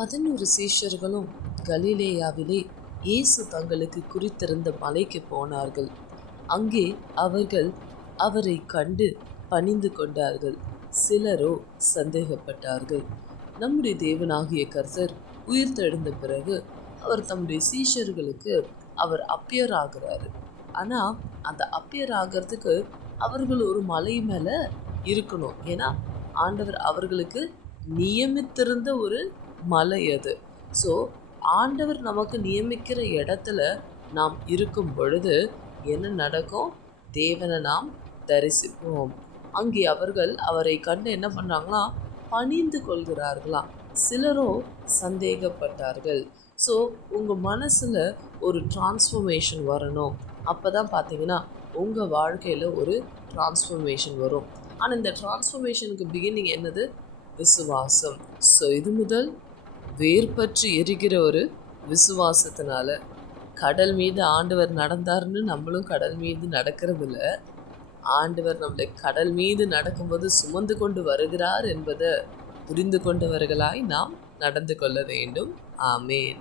11 சீஷர்களும் கலிலேயாவிலே இயேசு தங்களுக்கு குறித்திருந்த மலைக்கு போனார்கள். அங்கே அவர்கள் அவரை கண்டு பணிந்து கொண்டார்கள். சிலரோ சந்தேகப்பட்டார்கள். நம்முடைய தேவனாகிய கர்த்தர் உயிர்த்தெழுந்த பிறகு அவர் தம்முடைய சீஷர்களுக்கு அவர் அப்பியர் ஆகிறாரு. ஆனால் அந்த அப்பியர் ஆகிறதுக்கு அவர்கள் ஒரு மலை மேலே இருக்கணும். ஏன்னா ஆண்டவர் அவர்களுக்கு நியமித்திருந்த ஒரு மலை அது. ஸோ ஆண்டவர் நமக்கு நியமிக்கிற இடத்துல நாம் இருக்கும் பொழுது என்ன நடக்கும்? தேவனை நாம் தரிசிப்போம். அங்கே அவர்கள் அவரை கண்டு என்ன பண்ணுறாங்களா? பணிந்து கொள்கிறார்களாம். சிலரோ சந்தேகப்பட்டார்கள். ஸோ உங்கள் மனசில் ஒரு டிரான்ஸ்ஃபர்மேஷன் வரணும். அப்போ தான் பார்த்தீங்கன்னா உங்கள் வாழ்க்கையில் ஒரு டிரான்ஸ்ஃபர்மேஷன் வரும். ஆனால் இந்த டிரான்ஸ்ஃபர்மேஷனுக்கு பிகினிங் என்னது? விசுவாசம். ஸோ இது முதல் வேர் பற்றி எரிகிற ஒரு விசுவாசத்தினால கடல் மீது ஆண்டவர் நடந்தார்னு நம்மளும் கடல் மீது நடக்கிறதில்ல. ஆண்டவர் நம்மளை கடல் மீது நடக்கும்போது சுமந்து கொண்டு வருகிறார் என்பதை புரிந்து கொண்டவர்களாய் நாம் நடந்து கொள்ள வேண்டும். ஆமேன்.